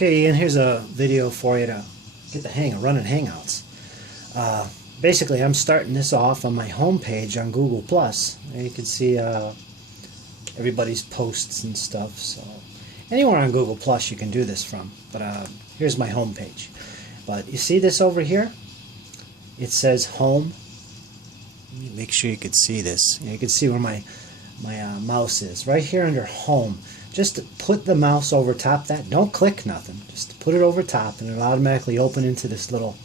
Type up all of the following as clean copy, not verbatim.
Okay, and here's a video for you to get the hang of running Hangouts. Basically, I'm starting this off on my home page on Google+. And you can see everybody's posts and stuff. So anywhere on Google+, you can do this from. But here's my home page. But you see this over here? It says Home. Let me make sure you can see this. You can see where my mouse is. Right here under Home. Just put the mouse over top that. Don't click nothing. Just put it over top and it'll automatically open into this little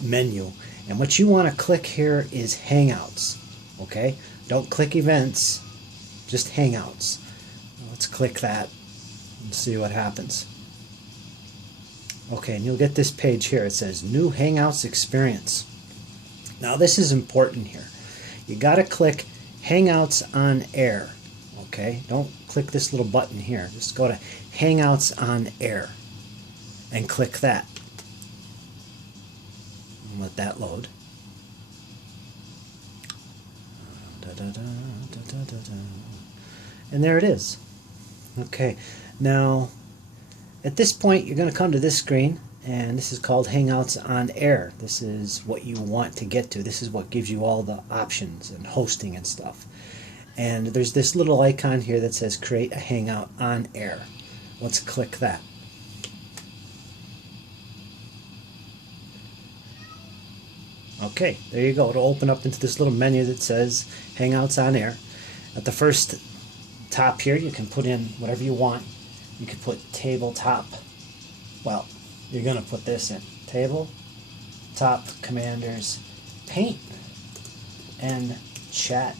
menu. And what you want to click here is Hangouts. Okay? Don't click Events. Just Hangouts. Let's click that and see what happens. Okay, and you'll get this page here. It says New Hangouts Experience. Now this is important here. You got to click Hangouts on Air. Okay, don't click this little button here. Just go to Hangouts on Air and click that. And let that load. And there it is. Okay, now at this point you're going to come to this screen, and this is called Hangouts on Air. This is what you want to get to. This is what gives you all the options and hosting and stuff. And there's this little icon here that says Create a Hangout on Air. Let's click that. Okay, there you go. It'll open up into this little menu that says Hangouts on Air. At the first top here, you can put in whatever you want. You can put tabletop. Well, you're going to put this in. Tabletop Commanders Paint and Chat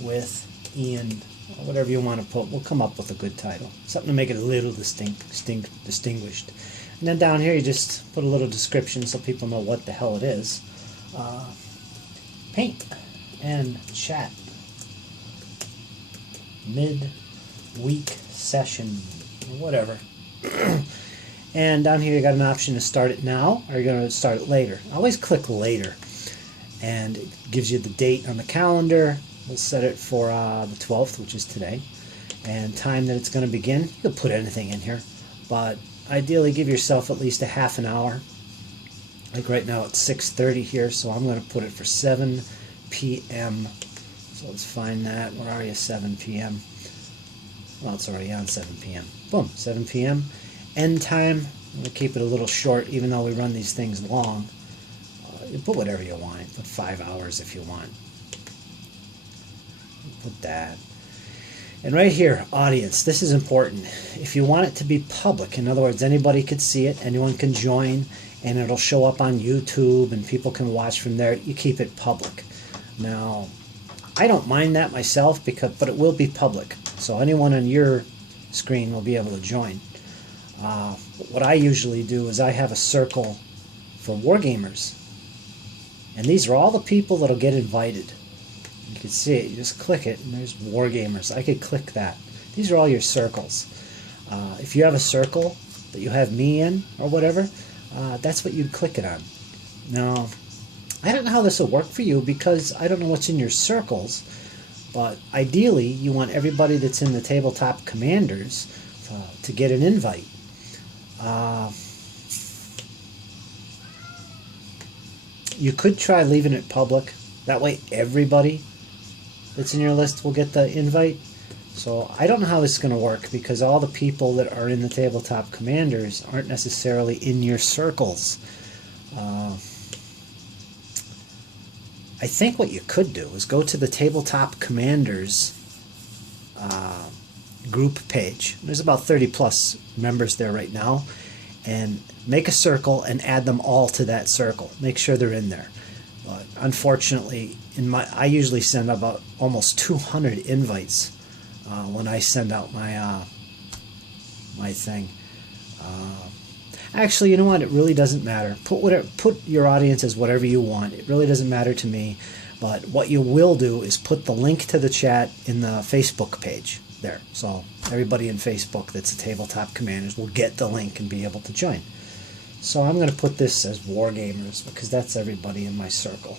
with Ian, or whatever you want to put. We'll come up with a good title, something to make it a little distinguished. And then down here you just put a little description so people know what the hell it is. Paint and Chat mid-week session, or whatever. And down here you got an option to start it now, or you're going to start it later. Always click later, and it gives you the date on the calendar. We'll set it for the 12th, which is today, and time that it's going to begin. You can put anything in here, but ideally give yourself at least a half an hour. Like right now it's 6:30 here, so I'm going to put it for 7 p.m. So let's find that. Where are you? 7 p.m. Well, it's already on 7 p.m. Boom, 7 p.m. End time. I'm going to keep it a little short, even though we run these things long. You put whatever you want. Put 5 hours if you want. Put that. And right here, audience, this is important. If you want it to be public, in other words, anybody could see it, anyone can join, and it'll show up on YouTube and people can watch from there, you keep it public. Now, I don't mind that myself, but it will be public, so anyone on your screen will be able to join. What I usually do is I have a circle for wargamers, and these are all the people that'll get invited. You can see it. You just click it, and there's Wargamers. I could click that. These are all your circles. If you have a circle that you have me in, or whatever, that's what you'd click it on. Now, I don't know how this will work for you, because I don't know what's in your circles, but ideally, you want everybody that's in the Tabletop Commanders to get an invite. You could try leaving it public. That way everybody that's in your list will get the invite. So I don't know how this is going to work, because all the people that are in the Tabletop Commanders aren't necessarily in your circles. I think what you could do is go to the Tabletop Commanders group page. There's about 30 plus members there right now, and make a circle and add them all to that circle. Make sure they're in there. But unfortunately, I usually send about almost 200 invites when I send out my my thing. Actually, you know what? It really doesn't matter. Put your audience as whatever you want. It really doesn't matter to me. But what you will do is put the link to the chat in the Facebook page there. So everybody in Facebook that's a Tabletop Commanders will get the link and be able to join. So I'm going to put this as Wargamers, because that's everybody in my circle.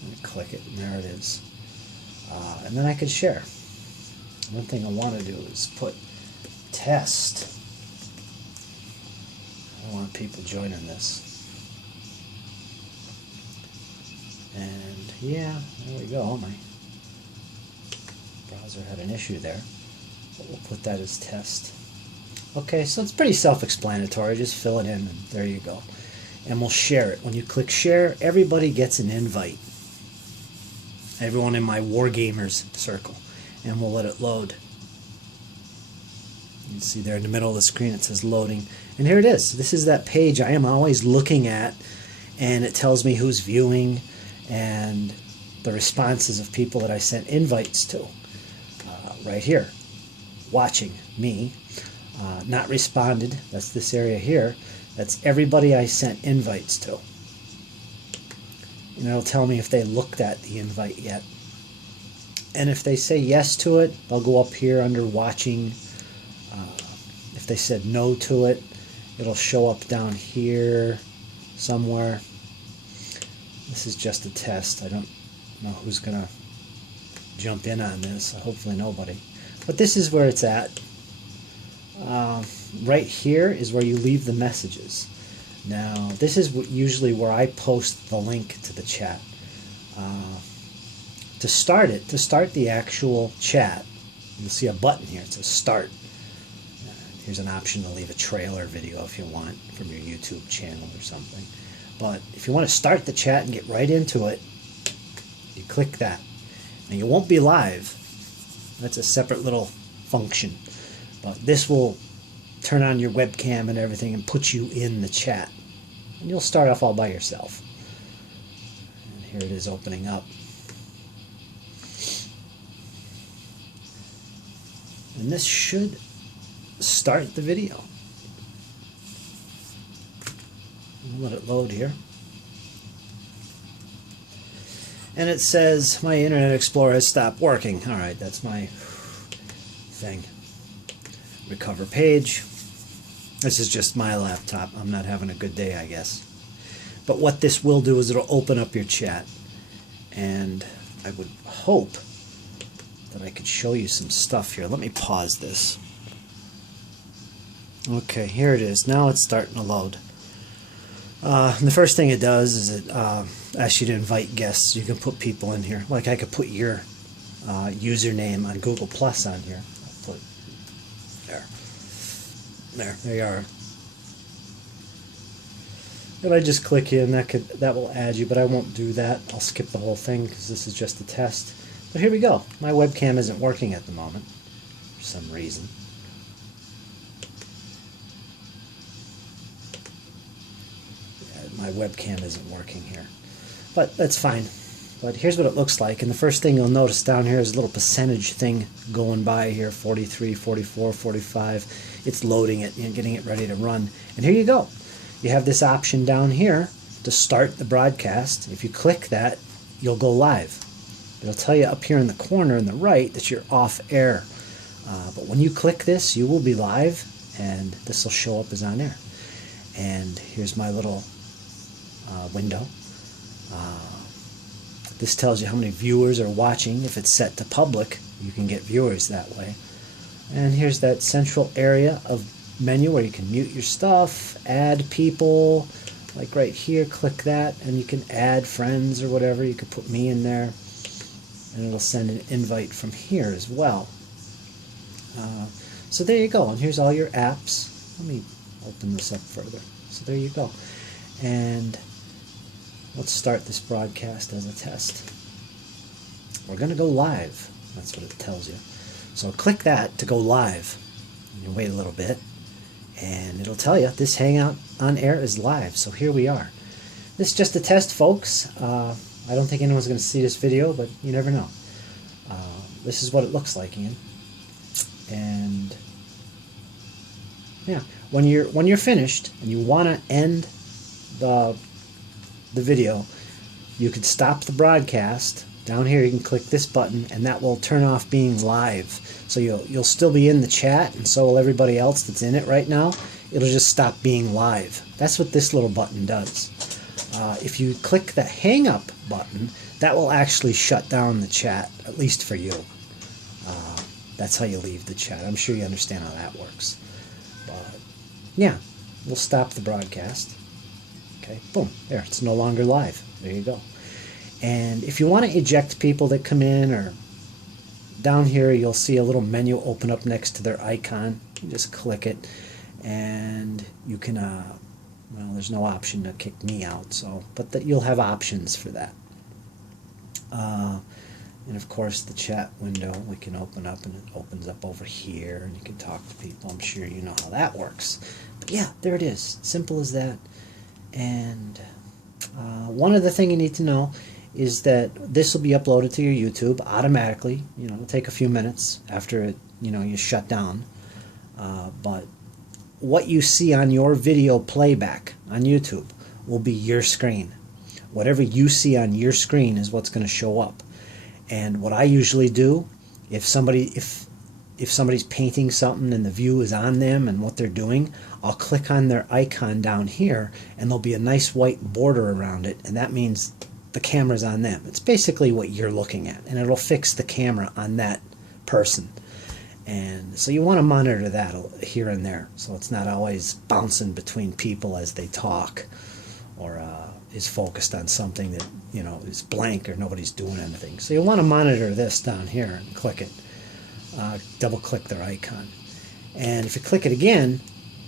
I'm going to click it, and there it is. And then I can share. One thing I want to do is put test of people joining this. And yeah, there we go. My browser had an issue there, but we'll put that as test. Okay, so it's pretty self-explanatory. Just fill it in, and there you go. And we'll share it. When you click share, everybody gets an invite. Everyone in my Wargamers circle. And we'll let it load. You can see there in the middle of the screen it says loading. And here it is. This is that page I am always looking at, and it tells me who's viewing and the responses of people that I sent invites to. Right here. Watching me. Not responded. That's this area here. That's everybody I sent invites to. And it'll tell me if they looked at the invite yet. And if they say yes to it, they'll go up here under watching. If they said no to it, it'll show up down here somewhere. This is just a test. I don't know who's going to jump in on this. Hopefully nobody. But this is where it's at. Right here is where you leave the messages. Now, this is usually where I post the link to the chat. To start the actual chat, you'll see a button here. It says start. Here's an option to leave a trailer video if you want from your YouTube channel or something. But if you want to start the chat and get right into it, you click that. Now, you won't be live. That's a separate little function. But this will turn on your webcam and everything and put you in the chat. And you'll start off all by yourself. And here it is opening up. And this should start the video. I'll let it load here. And it says my Internet Explorer has stopped working. Alright, that's my thing. Recover page. This is just my laptop. I'm not having a good day, I guess. But what this will do is it'll open up your chat. And I would hope that I could show you some stuff here. Let me pause this. Okay, here it is. Now it's starting to load. And the first thing it does is it asks you to invite guests. You can put people in here. Like I could put your username on Google Plus on here. I'll put there you are. And I just click in. That will add you, but I won't do that. I'll skip the whole thing because this is just a test. But here we go. My webcam isn't working at the moment for some reason. My webcam isn't working here, but that's fine. But here's what it looks like, and the first thing you'll notice down here is a little percentage thing going by here, 43, 44, 45. It's loading it and getting it ready to run. And here you go. You have this option down here to start the broadcast. If you click that, you'll go live. It'll tell you up here in the corner in the right that you're off air. But when you click this, you will be live, and this will show up as on air. And here's my little window. This tells you how many viewers are watching. If it's set to public, you can get viewers that way. And here's that central area of menu where you can mute your stuff, add people, like right here, click that, and you can add friends or whatever. You could put me in there, and it'll send an invite from here as well. So there you go, and here's all your apps. Let me open this up further. So there you go. And let's start this broadcast as a test. We're going to go live. That's what it tells you. So click that to go live. And you wait a little bit, and it'll tell you this Hangout on air is live. So here we are. This is just a test, folks. I don't think anyone's going to see this video, but you never know. This is what it looks like, Ian. And yeah, when you're finished and you want to end the video, you can stop the broadcast. Down here you can click this button, and that will turn off being live. So you'll still be in the chat, and so will everybody else that's in it right now. It'll just stop being live. That's what this little button does. If you click the hang up button, that will actually shut down the chat, at least for you. That's how you leave the chat. I'm sure you understand how that works. But yeah, we'll stop the broadcast. Okay, boom, there, it's no longer live. There you go. And if you want to eject people that come in, or down here you'll see a little menu open up next to their icon. You just click it, and you can, well, there's no option to kick me out, so, but that you'll have options for that. And of course the chat window we can open up, and it opens up over here, and you can talk to people. I'm sure you know how that works. But yeah, there it is. Simple as that. And one other thing you need to know is that this will be uploaded to your YouTube automatically. You know, it'll take a few minutes after it, you know, you shut down. But what you see on your video playback on YouTube will be your screen. Whatever you see on your screen is what's going to show up. And what I usually do, if somebody's painting something and the view is on them and what they're doing, I'll click on their icon down here, and there'll be a nice white border around it, and that means the camera's on them. It's basically what you're looking at, and it'll fix the camera on that person. And so you want to monitor that here and there, so it's not always bouncing between people as they talk, or is focused on something that, you know, is blank or nobody's doing anything. So you'll want to monitor this down here and click it. Double click their icon. And if you click it again,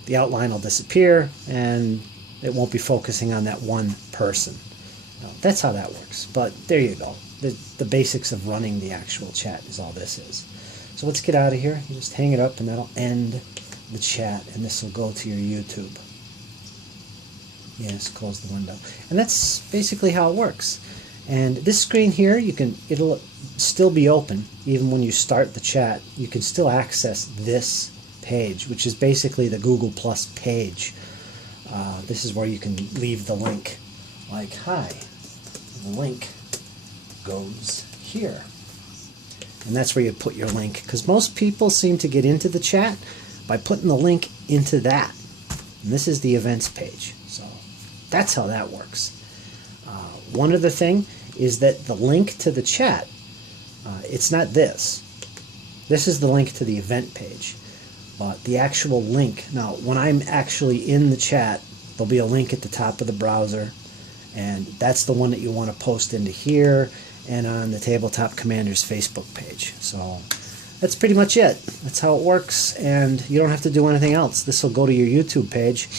the outline will disappear and it won't be focusing on that one person. Now, that's how that works. But there you go. The basics of running the actual chat is all this is. So let's get out of here. You just hang it up, and that'll end the chat, and this will go to your YouTube. Yes, close the window. And that's basically how it works. And this screen here, it'll still be open even when you start the chat. You can still access this page, which is basically the Google Plus page. This is where you can leave the link, like, hi, the link goes here. And that's where you put your link, because most people seem to get into the chat by putting the link into that. And this is the events page. So that's how that works. One other thing is that the link to the chat, it's not this. This is the link to the event page. But the actual link, now when I'm actually in the chat, there'll be a link at the top of the browser, and that's the one that you want to post into here and on the Tabletop Commanders Facebook page. So that's pretty much it. That's how it works, and you don't have to do anything else. This will go to your YouTube page,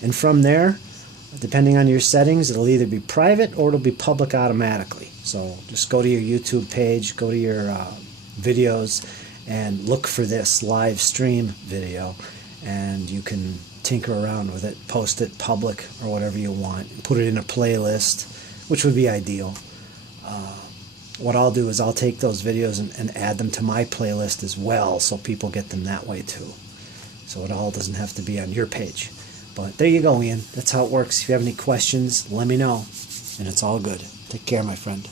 and from there, depending on your settings, it'll either be private or it'll be public automatically. So just go to your YouTube page, go to your videos, and look for this live stream video, and you can tinker around with it, post it public or whatever you want, put it in a playlist, which would be ideal. What I'll do is I'll take those videos and add them to my playlist as well, so people get them that way too. So it all doesn't have to be on your page. But there you go, Ian. That's how it works. If you have any questions, let me know. And it's all good. Take care, my friend.